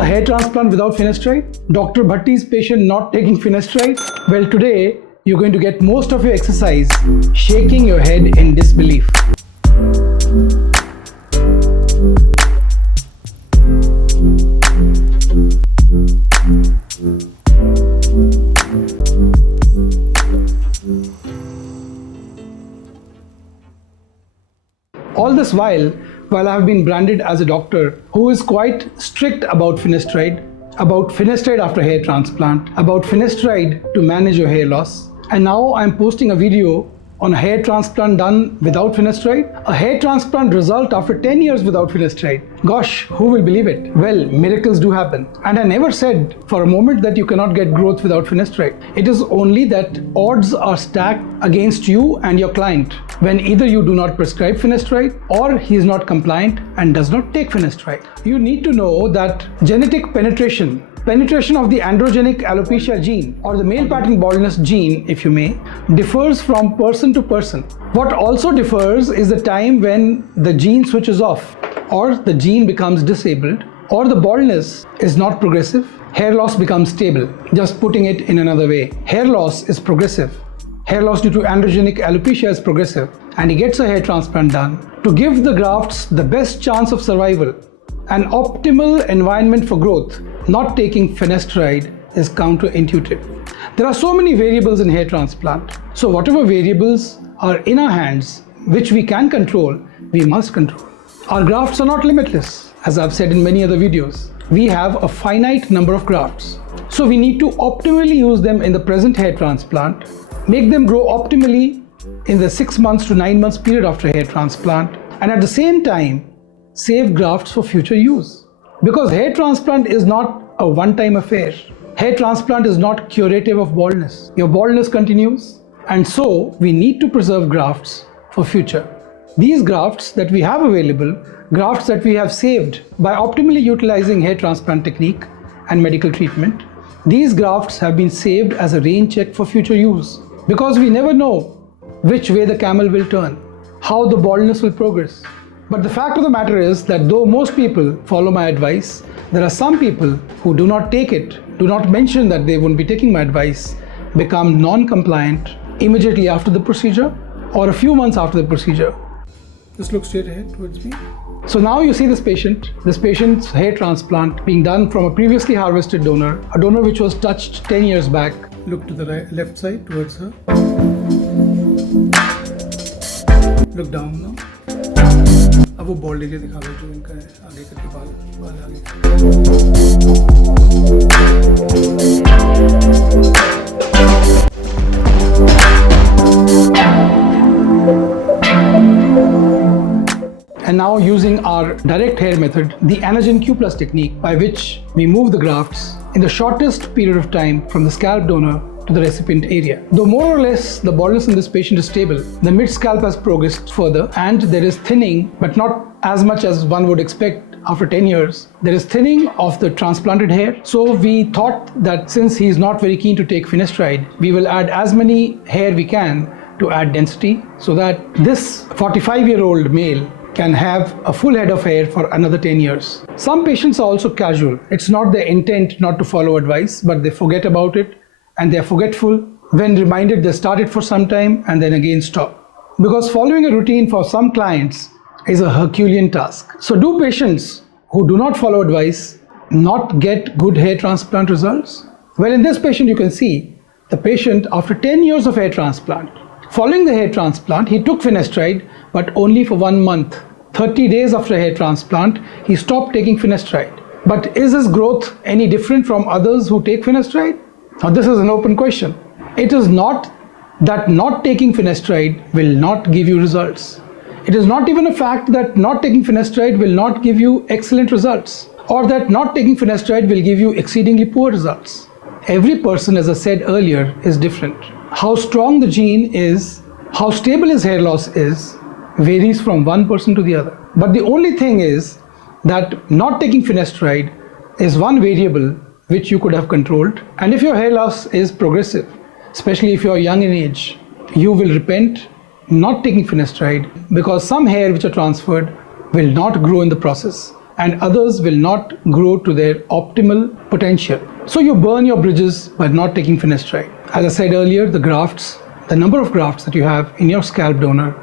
A hair transplant without Finasteride? Dr. Bhatti's patient not taking Finasteride? Well, today you're going to get most of your exercise shaking your head in disbelief. All this while I have been branded as a doctor who is quite strict about Finasteride after hair transplant, about Finasteride to manage your hair loss. And now I'm posting a video on a hair transplant done without Finasteride, a hair transplant result after 10 years without Finasteride. Gosh, who will believe it? Well, miracles do happen. And I never said for a moment that you cannot get growth without Finasteride. It is only that odds are stacked against you and your client when either you do not prescribe Finasteride or he is not compliant and does not take Finasteride. You need to know that genetic penetration of the androgenic alopecia gene, or the male pattern baldness gene, if you may, differs from person to person. What also differs is the time when the gene switches off, or the gene becomes disabled, or the baldness is not progressive, hair loss becomes stable. Just putting it in another way, hair loss is progressive. Hair loss due to androgenic alopecia is progressive, and he gets a hair transplant done to give the grafts the best chance of survival, an optimal environment for growth. Not taking Finasteride is counterintuitive. There are so many variables in hair transplant. So whatever variables are in our hands, which we can control, we must control. Our grafts are not limitless. As I've said in many other videos, we have a finite number of grafts. So we need to optimally use them in the present hair transplant, make them grow optimally in the 6 months to 9 months period after hair transplant, and at the same time, save grafts for future use. Because hair transplant is not a one-time affair. Hair transplant is not curative of baldness. Your baldness continues, and so we need to preserve grafts for future. These grafts that we have available, grafts that we have saved by optimally utilizing hair transplant technique and medical treatment, these grafts have been saved as a rain check for future use. Because we never know which way the camel will turn, how the baldness will progress. But the fact of the matter is that though most people follow my advice, there are some people who do not take it, do not mention that they won't be taking my advice, become non-compliant immediately after the procedure or a few months after the procedure. Just look straight ahead towards me. So now you see this patient's hair transplant being done from a previously harvested donor, a donor which was touched 10 years back. Look to the left side towards her. Look down now. अब वो ball area दिखा दो जो इनका है, आगे करके बाल आगे। And now using our direct hair method, the anagen Q+ technique, by which we move the grafts in the shortest period of time from the scalp donor to the recipient area. Though more or less the baldness in this patient is stable, the mid-scalp has progressed further and there is thinning, but not as much as one would expect after 10 years. There is thinning of the transplanted hair. So we thought that since he is not very keen to take Finasteride, we will add as many hair we can to add density so that this 45-year-old male can have a full head of hair for another 10 years. Some patients are also casual. It's not their intent not to follow advice, but they forget about it. And they're forgetful. When reminded, they start it for some time and then again stop. Because following a routine for some clients is a Herculean task. So do patients who do not follow advice not get good hair transplant results? Well, in this patient you can see the patient after 10 years of hair transplant. Following the hair transplant, he took Finasteride, but only for 1 month. 30 days after hair transplant, he stopped taking Finasteride. But is his growth any different from others who take Finasteride? Now this is an open question. It is not that not taking Finasteride will not give you results. It is not even a fact that not taking Finasteride will not give you excellent results, or that not taking Finasteride will give you exceedingly poor results. Every person, as I said earlier, is different. How strong the gene is, how stable his hair loss is, varies from one person to the other. But the only thing is that not taking Finasteride is one variable which you could have controlled. And if your hair loss is progressive, especially if you are young in age, you will repent not taking Finasteride because some hair which are transferred will not grow in the process and others will not grow to their optimal potential. So you burn your bridges by not taking Finasteride. As I said earlier, the number of grafts that you have in your scalp donor,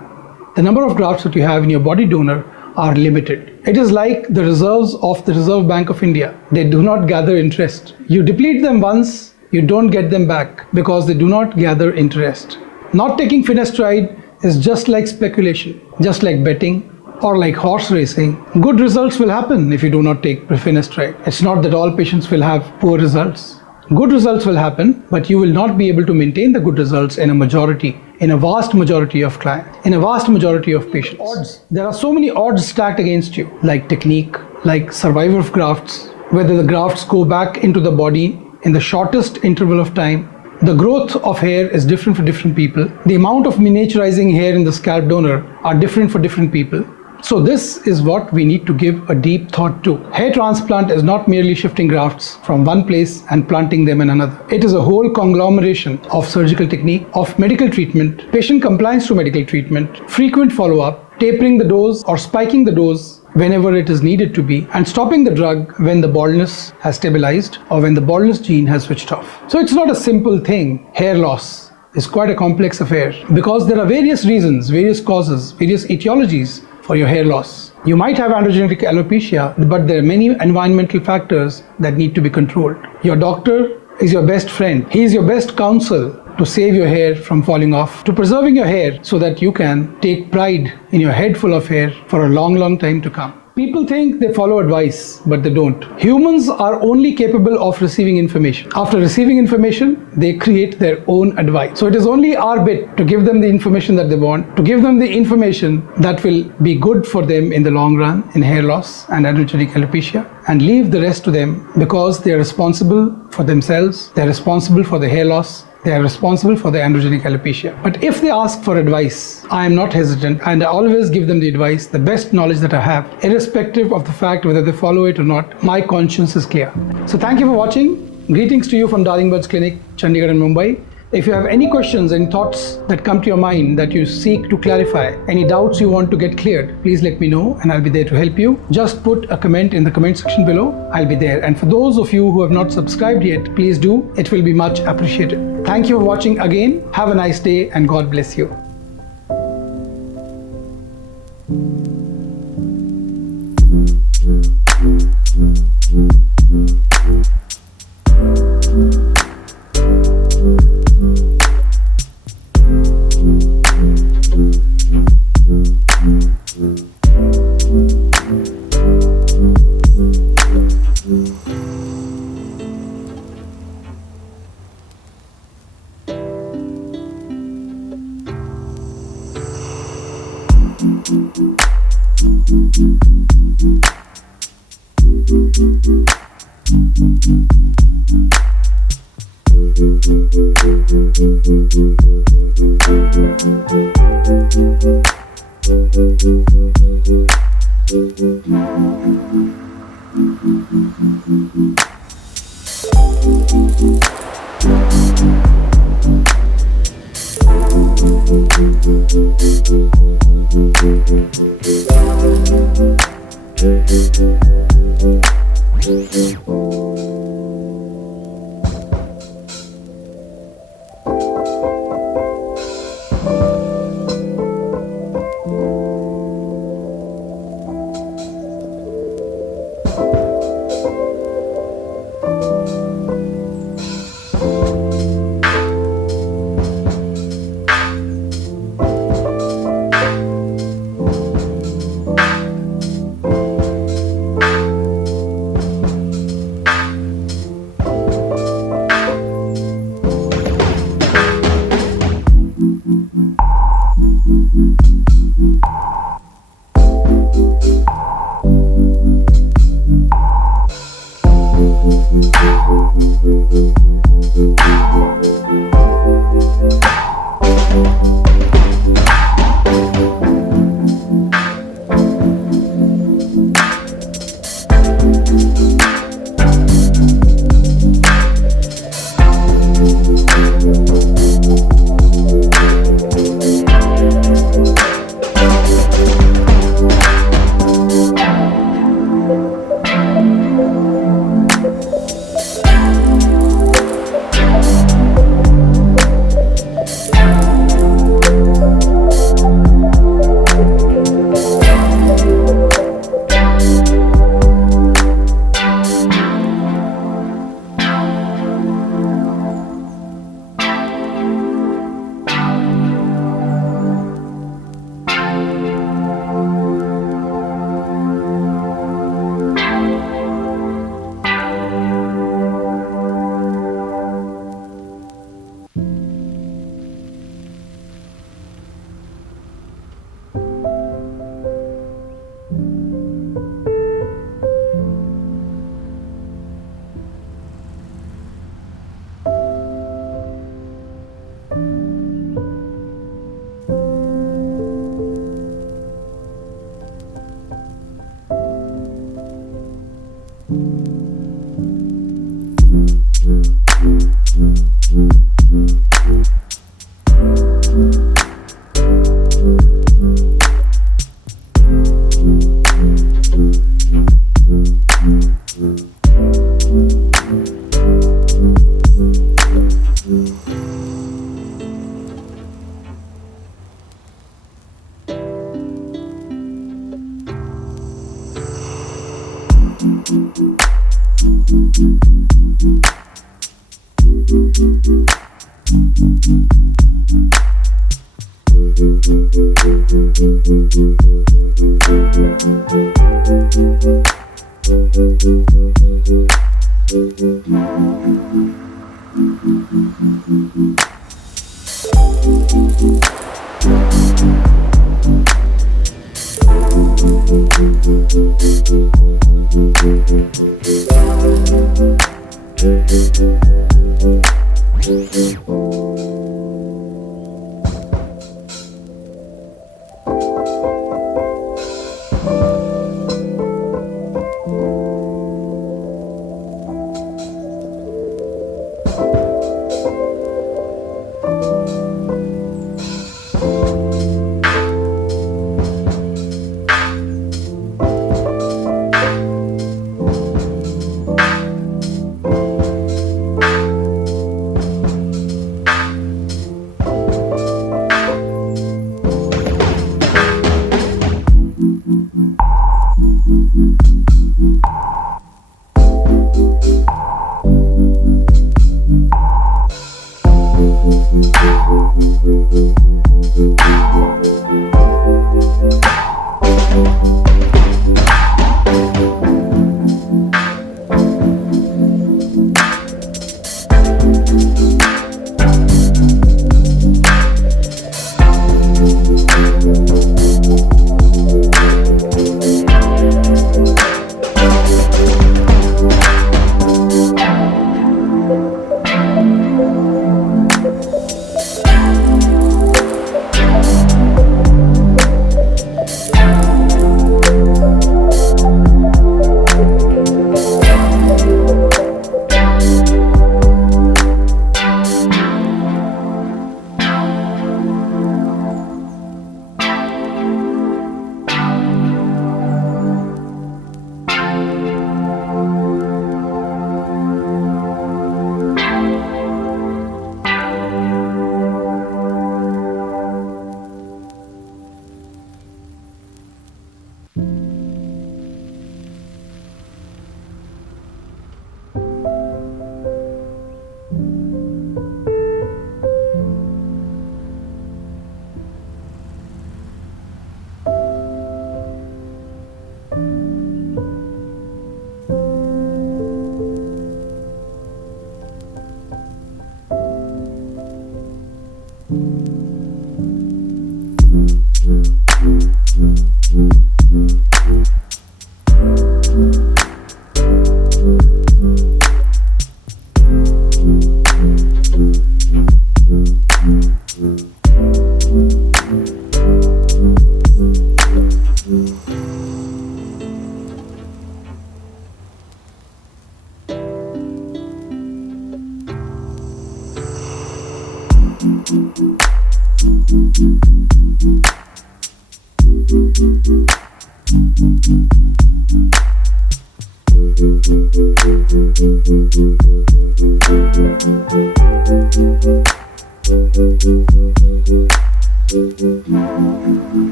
the number of grafts that you have in your body donor are limited. It is like the reserves of the Reserve Bank of India. They do not gather interest. You deplete them once, you don't get them back because they do not gather interest. Not taking Finasteride is just like speculation, just like betting or like horse racing. Good results will happen if you do not take Finasteride. It's not that all patients will have poor results. Good results will happen, but you will not be able to maintain the good results in a vast majority of clients, in a vast majority of patients. There are so many odds stacked against you, like technique, like survival of grafts, whether the grafts go back into the body in the shortest interval of time. The growth of hair is different for different people. The amount of miniaturizing hair in the scalp donor are different for different people. So this is what we need to give a deep thought to. Hair transplant is not merely shifting grafts from one place and planting them in another. It is a whole conglomeration of surgical technique, of medical treatment, patient compliance to medical treatment, frequent follow-up, tapering the dose or spiking the dose whenever it is needed to be, and stopping the drug when the baldness has stabilized or when the baldness gene has switched off. So it's not a simple thing. Hair loss is quite a complex affair because there are various reasons, various causes, various etiologies for your hair loss. You might have androgenetic alopecia, but there are many environmental factors that need to be controlled. Your doctor is your best friend. He is your best counsel to save your hair from falling off, to preserving your hair so that you can take pride in your head full of hair for a long, long time to come. People think they follow advice, but they don't. Humans are only capable of receiving information. After receiving information, they create their own advice. So it is only our bit to give them the information that they want, to give them the information that will be good for them in the long run in hair loss and androgenetic alopecia, and leave the rest to them because they are responsible for themselves, they are responsible for the hair loss, they are responsible for the androgenetic alopecia. But if they ask for advice, I am not hesitant and I always give them the advice, the best knowledge that I have, irrespective of the fact whether they follow it or not. My conscience is clear. So thank you for watching. Greetings to you from Darling Buds Clinic, Chandigarh and Mumbai. If you have any questions and thoughts that come to your mind that you seek to clarify, any doubts you want to get cleared, please let me know and I'll be there to help you. Just put a comment in the comment section below. I'll be there. And for those of you who have not subscribed yet, please do. It will be much appreciated. Thank you for watching again. Have a nice day and God bless you.